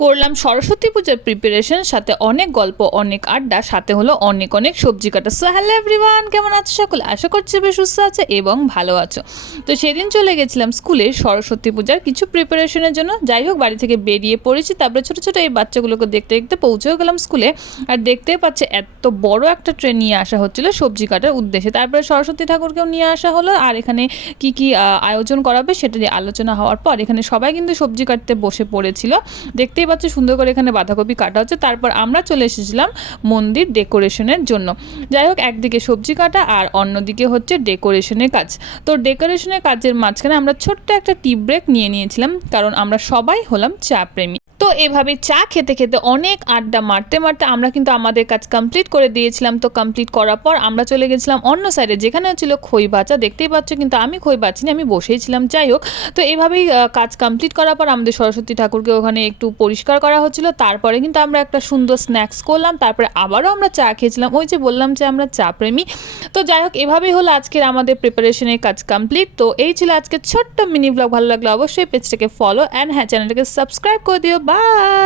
করলাম সরস্বতী পূজার প্রিপারেশন, সাথে অনেক গল্প, অনেক আড্ডা, সাথে হলো অনেক অনেক সবজি কাটা। সো হ্যালো এভরিওয়ান, কেমন আছো সকলে? আশা করছি বেশ সুস্থ আছে এবং ভালো আছো। তো সেদিন চলে গেছিলাম স্কুলে সরস্বতী পূজার কিছু প্রিপারেশনের জন্য। যাই হোক, বাড়ি থেকে বেরিয়ে পড়েছি, তারপরে ছোটো ছোটো এই বাচ্চাগুলোকে দেখতে দেখতে পৌঁছেও গেলাম স্কুলে। আর দেখতে পাচ্ছে এত বড় একটা ট্রেন নিয়ে আসা হচ্ছিলো সবজি কাটার উদ্দেশ্যে। তারপরে সরস্বতী ঠাকুরকেও নিয়ে আসা হলো, আর এখানে কি কি আয়োজন করাবে সেটা নিয়ে আলোচনা হওয়ার পর এখানে সবাই কিন্তু সবজি কাটতে বসে পড়েছিল। দেখতেই পাচ্ছ সুন্দর করে এখানে বাঁধাকপি কাটা হচ্ছে। তারপর আমরা চলে এসেছিলাম মন্দির ডেকোরেশনের জন্য। যাই হোক, একদিকে সবজি কাটা আর অন্যদিকে হচ্ছে ডেকোরেশনের কাজ। তো ডেকোরেশনের কাজের মাঝখানে আমরা ছোট্ট একটা টি ব্রেক নিয়ে নিয়েছিলাম, কারণ আমরা সবাই হলাম চা প্রেমী। তো এভাবে চা খেতে খেতে অনেক আড্ডা মারতে মারতে আমরা কিন্তু আমাদের কাজ কমপ্লিট করে দিয়েছিলাম। তো কমপ্লিট করার পর আমরা চলে গেছিলাম অন্য সাইডে, যেখানে ছিল খই বাচা। দেখতেই পাচ্ছ কিন্তু আমি খই বাচিনি, আমি বসেই ছিলাম। যাই হোক, তো এইভাবেই কাজ কমপ্লিট করার পর আমাদের সরস্বতী ঠাকুরকে ওখানে একটু পরিষ্কার করা হচ্ছিল। তারপরে কিন্তু আমরা একটা সুন্দর স্ন্যাক্স করলাম, তারপরে আবারও আমরা চা খেয়েছিলাম। ওই যে বললাম যে আমরা চা প্রেমী। তো যাই হোক, এভাবেই হলো আজকের আমাদের প্রিপারেশনের কাজ কমপ্লিট। তো এই ছিল আজকে ছোট্ট মিনি ব্লগ। ভালো লাগলো অবশ্যই পেজটাকে ফলো অ্যান্ড হ্যাঁ, চ্যানেলটাকে সাবস্ক্রাইব করে দিও। বাই।